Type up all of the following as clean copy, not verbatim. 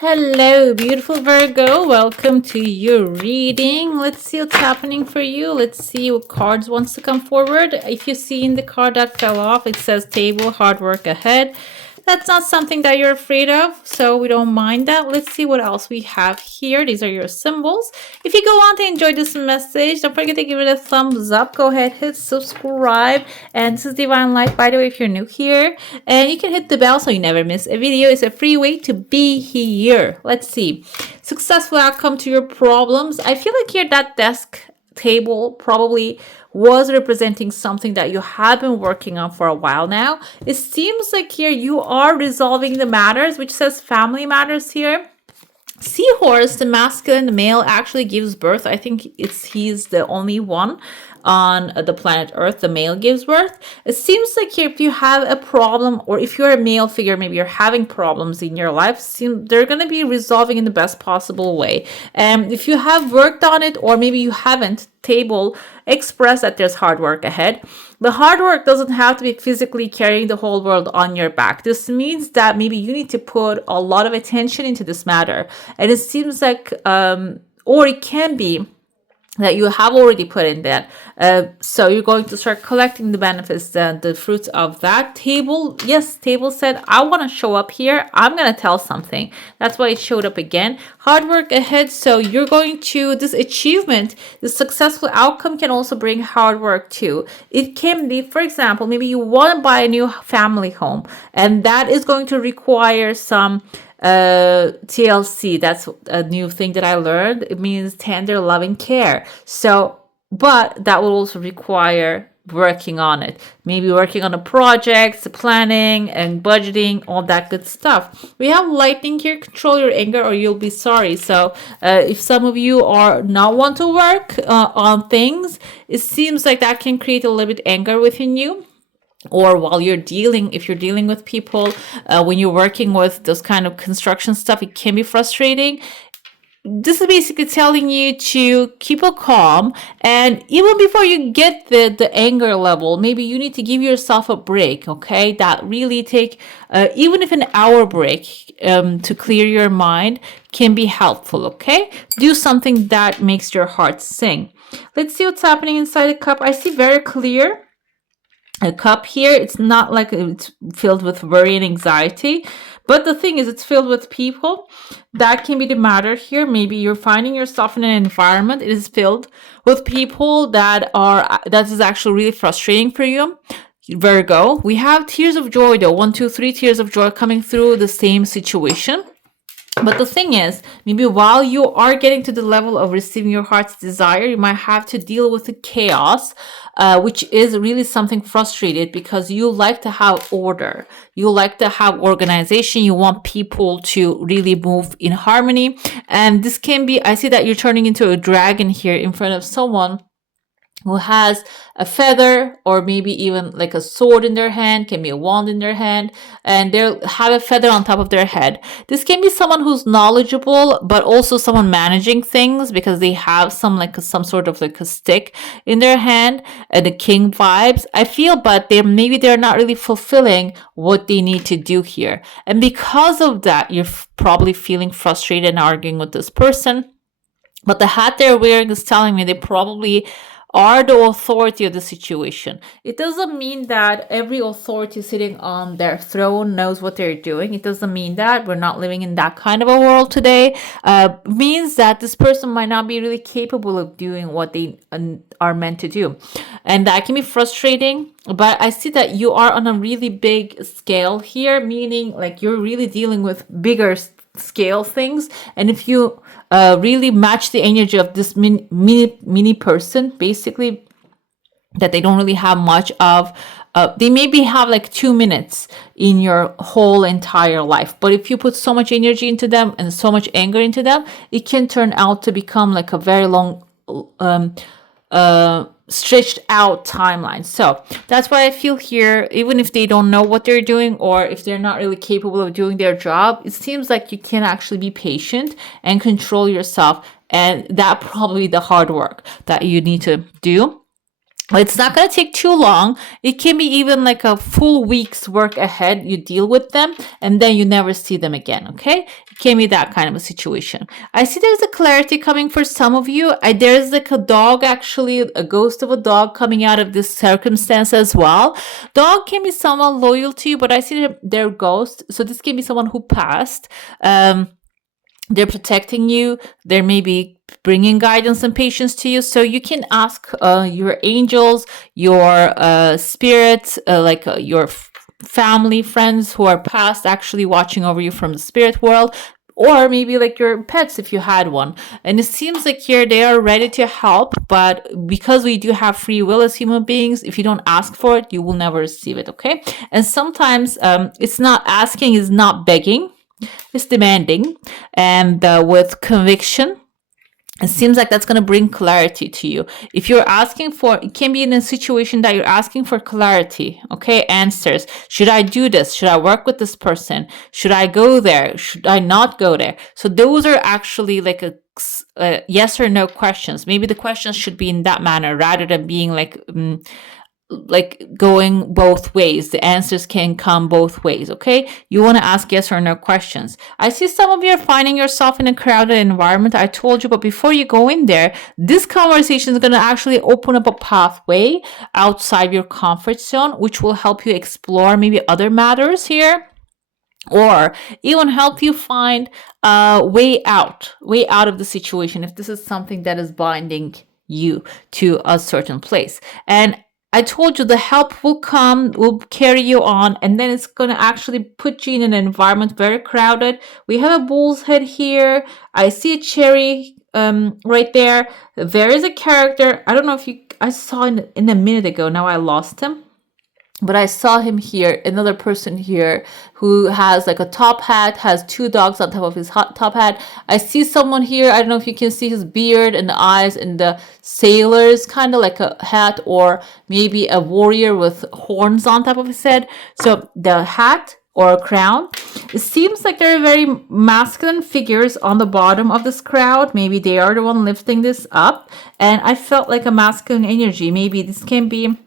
Hello, beautiful Virgo. Welcome to your reading. Let's see what's happening for you. Let's see what cards wants to come forward. If you see in the card that fell off, it says table, hard work ahead. That's not something that you're afraid of, so we don't mind that. Let's see what else we have here. These are your symbols. If you go on to enjoy this message, don't forget to give it a thumbs up. Go ahead, hit subscribe. And this is Divine Light, by the way, if you're new here. And you can hit the bell so you never miss a video. It's a free way to be here. Let's see. Successful outcome to your problems. I feel like here that desk table probably was representing something that you have been working on for a while now. It seems like here you are resolving the matters, which says family matters here. Seahorse, the masculine, the male, actually gives birth. I think he's the only one on the planet Earth. The male gives birth. It seems like here, if you have a problem, or if you're a male figure, maybe you're having problems in your life, they're going to be resolving in the best possible way. And if you have worked on it, or maybe you haven't, table express that there's hard work ahead. The hard work doesn't have to be physically carrying the whole world on your back. This means that maybe you need to put a lot of attention into this matter. And it seems like, or it can be that you have already put in that. So you're going to start collecting the benefits and the fruits of that. Table, yes, table said, I want to show up here. I'm going to tell something. That's why it showed up again. Hard work ahead. So you're going to, this achievement, the successful outcome can also bring hard work too. It can be, for example, maybe you want to buy a new family home, and that is going to require some TLC. That's a new thing that I learned. It means tender loving care. So, but that will also require working on it. Maybe working on a project, planning and budgeting, all that good stuff. We have lightning here. Control your anger or you'll be sorry. So if some of you are not want to work on things, it seems like that can create a little bit anger within you. Or while you're dealing, if you're dealing with people, when you're working with those kind of construction stuff, it can be frustrating. This is basically telling you to keep a calm, and even before you get the anger level, maybe you need to give yourself a break, okay? That really take, even if an hour break to clear your mind can be helpful, okay? Do something that makes your heart sing. Let's see what's happening inside the cup. I see very clear a cup here. It's not like it's filled with worry and anxiety, but the thing is, it's filled with people. That can be the matter here. Maybe you're finding yourself in an environment, it is filled with people that is actually really frustrating for you, Virgo. We have tears of joy though. 1, 2, 3 tears of joy coming through the same situation. But the thing is, maybe while you are getting to the level of receiving your heart's desire, you might have to deal with the chaos, which is really something frustrated, because you like to have order. You like to have organization. You want people to really move in harmony. And this can be, I see that you're turning into a dragon here in front of someone who has a feather, or maybe even like a sword in their hand, can be a wand in their hand, and they'll have a feather on top of their head. This can be someone who's knowledgeable, but also someone managing things, because they have some sort of like a stick in their hand, and the king vibes, I feel, but they're not really fulfilling what they need to do here. And because of that, you're probably feeling frustrated and arguing with this person. But the hat they're wearing is telling me they probably are the authority of the situation. It doesn't mean that every authority sitting on their throne knows what they're doing. It doesn't mean that. We're not living in that kind of a world today. Means that this person might not be really capable of doing what they are meant to do. And that can be frustrating. But I see that you are on a really big scale here, meaning like you're really dealing with bigger scale things. And if you really match the energy of this mini person, basically, that they don't really have much of, they maybe have like 2 minutes in your whole entire life. But if you put so much energy into them and so much anger into them, it can turn out to become like a very long stretched out timeline. So that's why I feel here, even if they don't know what they're doing, or if they're not really capable of doing their job, it seems like you can actually be patient and control yourself. And that probably the hard work that you need to do. It's not going to take too long. It can be even like a full week's work ahead. You deal with them and then you never see them again. Okay. It can be that kind of a situation. I see there's a clarity coming for some of you. There's like a dog, actually, a ghost of a dog coming out of this circumstance as well. Dog can be someone loyal to you, but I see their ghost. So this can be someone who passed. They're protecting you. They're maybe bringing guidance and patience to you. So you can ask your angels, your spirits, your family, friends who are past, actually watching over you from the spirit world, or maybe like your pets if you had one. And it seems like here they are ready to help, but because we do have free will as human beings, if you don't ask for it, you will never receive it. Okay. And sometimes it's not asking, is not begging, it's demanding, and with conviction. It seems like that's going to bring clarity to you. If you're asking for, it can be in a situation that you're asking for clarity, okay? Answers. Should I do this? Should I work with this person? Should I go there? Should I not go there? So those are actually like a yes or no questions. Maybe the questions should be in that manner rather than being like going both ways. The answers can come both ways. Okay, you want to ask yes or no questions. I see some of you are finding yourself in a crowded environment. I told you, but before you go in there, this conversation is going to actually open up a pathway outside your comfort zone, which will help you explore maybe other matters here, or even help you find a way out of the situation if this is something that is binding you to a certain place. And I told you the help will come, will carry you on, and then it's going to actually put you in an environment very crowded. We have a bull's head here. I see a cherry right there. There is a character. I don't know if I saw in a minute ago. Now I lost him. But I saw him here, another person here who has like a top hat, has two dogs on top of his top hat. I see someone here, I don't know if you can see his beard and the eyes and the sailors, kind of like a hat, or maybe a warrior with horns on top of his head. So the hat or a crown, it seems like there are very masculine figures on the bottom of this crowd. Maybe they are the one lifting this up. And I felt like a masculine energy. Maybe this can be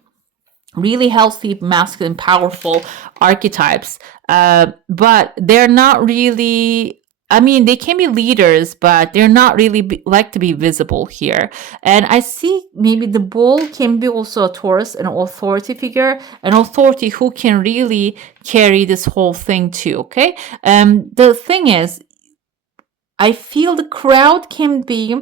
really healthy, masculine, powerful archetypes, but they're not really, I mean, they can be leaders, but they're not really like to be visible here. And I see maybe the bull can be also a Taurus, an authority figure, an authority who can really carry this whole thing too. Okay. The thing is, I feel the crowd can be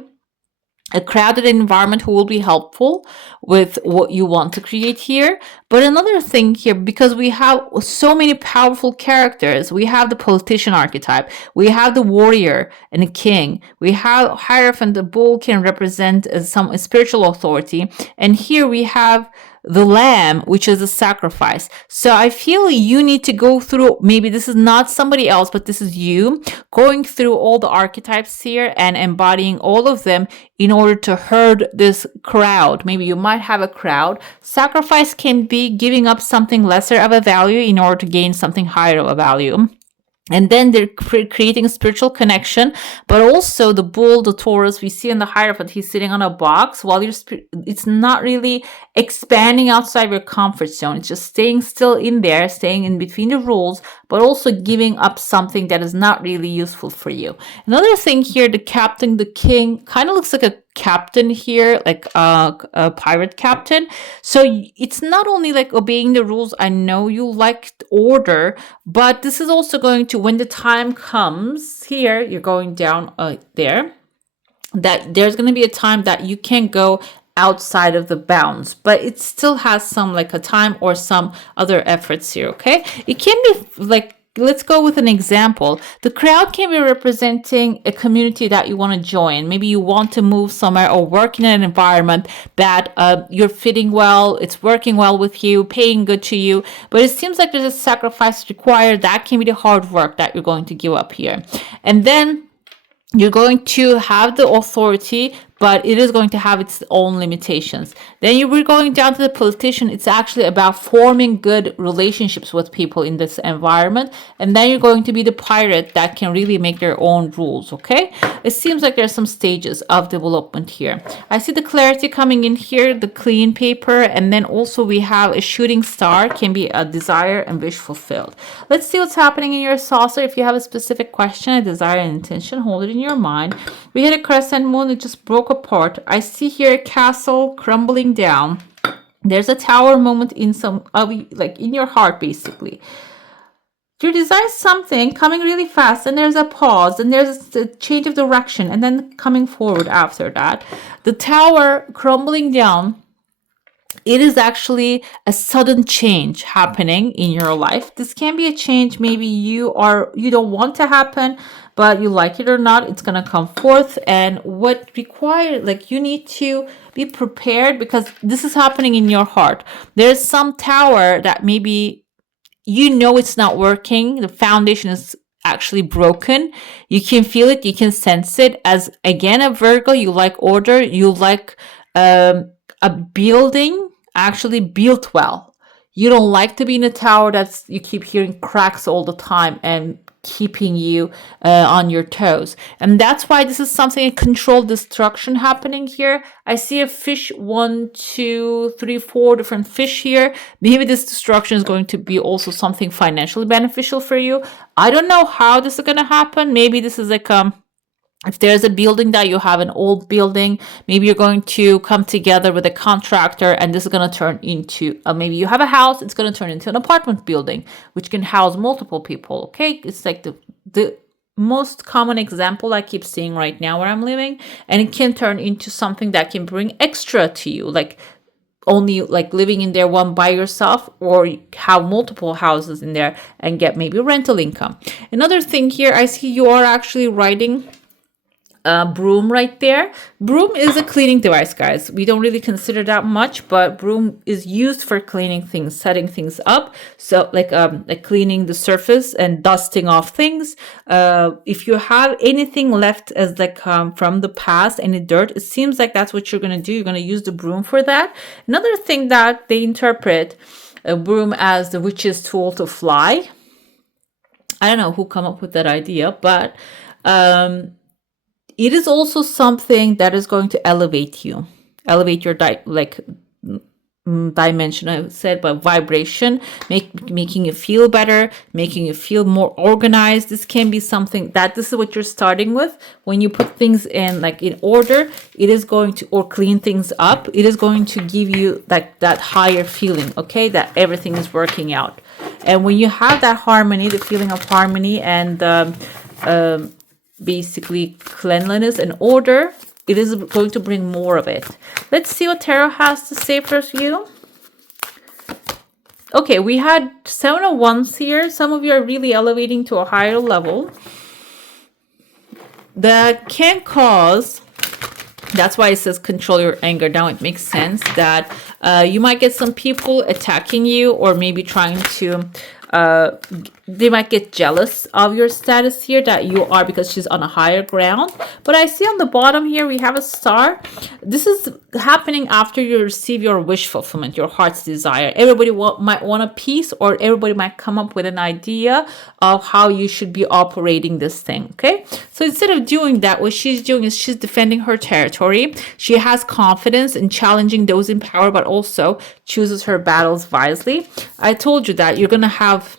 a crowded environment who will be helpful with what you want to create here. But another thing here, because we have so many powerful characters, we have the politician archetype, we have the warrior and the king, we have Hierophant, the bull can represent some spiritual authority, and here we have the lamb, which is a sacrifice. So I feel you need to go through, maybe this is not somebody else, but this is you going through all the archetypes here and embodying all of them in order to herd this crowd. Maybe you might have a crowd. Sacrifice can be giving up something lesser of a value in order to gain something higher of a value. And then they're creating a spiritual connection, but also the bull, the Taurus, we see in the Hierophant, he's sitting on a box while it's not really expanding outside your comfort zone. It's just staying still in there, staying in between the rules, but also giving up something that is not really useful for you. Another thing here, the captain, the king, kind of looks like a captain here, like a pirate captain. So it's not only like obeying the rules. I know you like order, but this is also going to, when the time comes here, you're going down there, that there's going to be a time that you can't go outside of the bounds, but it still has some like a time or some other efforts here. Okay, it can be like, let's go with an example. The crowd can be representing a community that you want to join. Maybe you want to move somewhere or work in an environment that you're fitting well, it's working well with you, paying good to you, but it seems like there's a sacrifice required. That can be the hard work that you're going to give up here. And then you're going to have the authority, but it is going to have its own limitations. Then we're going down to the politician. It's actually about forming good relationships with people in this environment. And then you're going to be the pirate that can really make their own rules, okay? It seems like there's some stages of development here. I see the clarity coming in here, the clean paper, and then also we have a shooting star, can be a desire and wish fulfilled. Let's see what's happening in your saucer. If you have a specific question, a desire, and intention, hold it in your mind. We had a crescent moon, it just broke apart. I see here a castle crumbling down. There's a tower moment in some of, like, in your heart, basically. You desire something coming really fast, and there's a pause, and there's a change of direction, and then coming forward after that. The tower crumbling down, it is actually a sudden change happening in your life. This can be a change maybe you don't want to happen, but you like it or not, it's going to come forth. And what required, like, you need to be prepared, because this is happening in your heart. There's some tower that maybe it's not working. The foundation is actually broken. You can feel it, you can sense it. As again, a Virgo, you like order, you like a building actually built well. You don't like to be in a tower that's, you keep hearing cracks all the time and keeping you on your toes. And that's why this is something, a controlled destruction happening here. I see a fish, 1, 2, 3, 4 different fish here. Maybe this destruction is going to be also something financially beneficial for you. I don't know how this is going to happen. Maybe this is like if there's a building that you have, an old building, maybe you're going to come together with a contractor, and this is going to turn into, maybe you have a house, it's going to turn into an apartment building, which can house multiple people, okay? It's like the most common example I keep seeing right now where I'm living, and it can turn into something that can bring extra to you, like only like living in there one by yourself, or have multiple houses in there and get maybe rental income. Another thing here, I see you are actually writing broom right there. Broom is a cleaning device, guys. We don't really consider that much, but broom is used for cleaning things, setting things up. So like cleaning the surface and dusting off things. If you have anything left as like from the past, any dirt, it seems like that's what you're going to do. You're going to use the broom for that. Another thing that they interpret a broom as the witch's tool to fly. I don't know who come up with that idea, but it is also something that is going to elevate you, elevate your dimension, I said, but vibration, making you feel better, making you feel more organized. This can be something that this is what you're starting with. When you put things in like in order, it is going to, or clean things up, it is going to give you like that higher feeling, okay, that everything is working out. And when you have that harmony, the feeling of harmony and basically cleanliness and order, it is going to bring more of it. Let's see what tarot has to say for you. Okay, we had 7 of Wands here. Some of you are really elevating to a higher level. That can cause, that's why it says control your anger. Now it makes sense that you might get some people attacking you, or maybe trying to they might get jealous of your status here that you are, because she's on a higher ground. But I see on the bottom here we have a star. This is happening after you receive your wish fulfillment, your heart's desire. Everybody might want a piece, or everybody might come up with an idea of how you should be operating this thing, okay? So instead of doing that, what she's doing is she's defending her territory. She has confidence in challenging those in power, but also chooses her battles wisely. I told you that you're going to have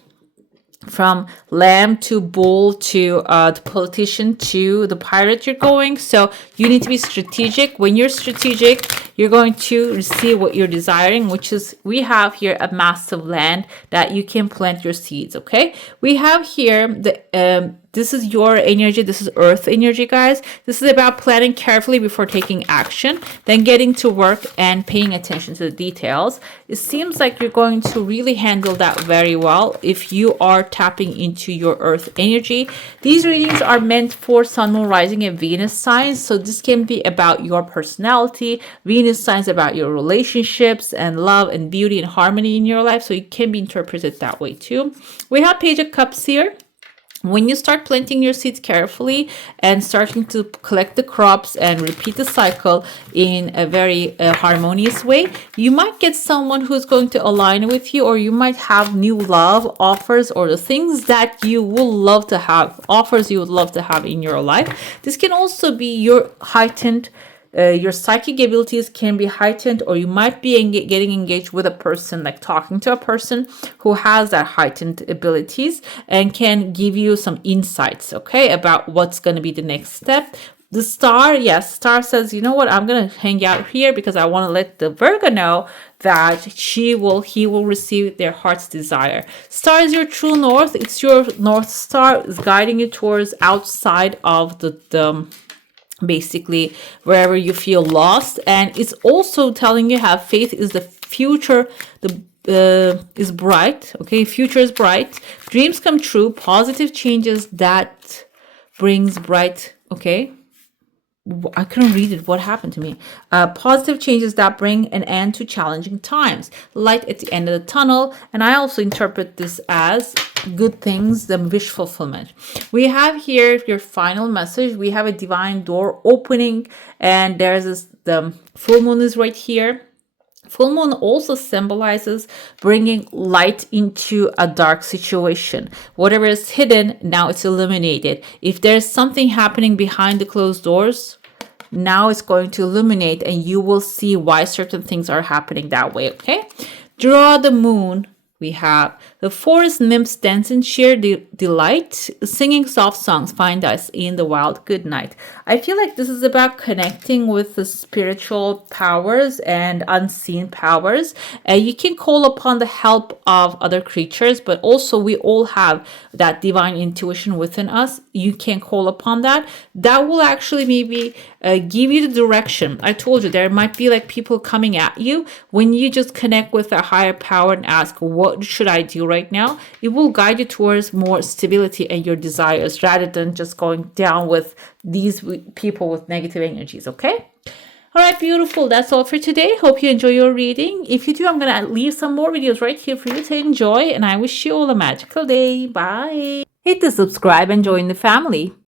from lamb to bull to the politician to the pirate you're going. So you need to be strategic. When you're strategic, you're going to receive what you're desiring, which is, we have here a massive land that you can plant your seeds, okay? We have here the this is your energy. This is earth energy, guys. This is about planning carefully before taking action, then getting to work and paying attention to the details. It seems like you're going to really handle that very well if you are tapping into your earth energy. These readings are meant for Sun, Moon, Rising, and Venus signs. So this can be about your personality. Venus signs about your relationships and love and beauty and harmony in your life. So it can be interpreted that way too. We have Page of Cups here. When you start planting your seeds carefully and starting to collect the crops and repeat the cycle in a very harmonious way, you might get someone who's going to align with you, or you might have new love offers, or the things that you will love to have, offers you would love to have in your life. This can also be your heightened your psychic abilities can be heightened, or you might be getting engaged with a person, like talking to a person who has that heightened abilities and can give you some insights, okay, about what's going to be the next step. The star, yes, star says, you know what, I'm going to hang out here because I want to let the Virgo know that he will receive their heart's desire. Star is your true north. It's your north star, is guiding you towards outside of the basically wherever you feel lost, and it's also telling you have faith, is the future, the is bright, okay, future is bright, dreams come true, positive changes that brings bright, okay, I couldn't read it. What happened to me? Positive changes that bring an end to challenging times. Light at the end of the tunnel. And I also interpret this as good things, the wish fulfillment. We have here your final message. We have a divine door opening. And there's the full moon is right here. Full moon also symbolizes bringing light into a dark situation. Whatever is hidden, now it's illuminated. If there's something happening behind the closed doors, now it's going to illuminate, and you will see why certain things are happening that way, okay? Draw the moon. We have the forest nymphs dance and share delight, singing soft songs, find us in the wild good night. I feel like this is about connecting with the spiritual powers and unseen powers. You can call upon the help of other creatures, but also we all have that divine intuition within us. You can call upon that. That will actually maybe give you the direction. I told you there might be like people coming at you. When you just connect with a higher power and ask, what should I do right now? It will guide you towards more stability and your desires, rather than just going down with these people with negative energies, okay? All right, beautiful. That's all for today. Hope you enjoy your reading. If you do, I'm going to leave some more videos right here for you to enjoy, and I wish you all a magical day. Bye. Hit the subscribe and join the family.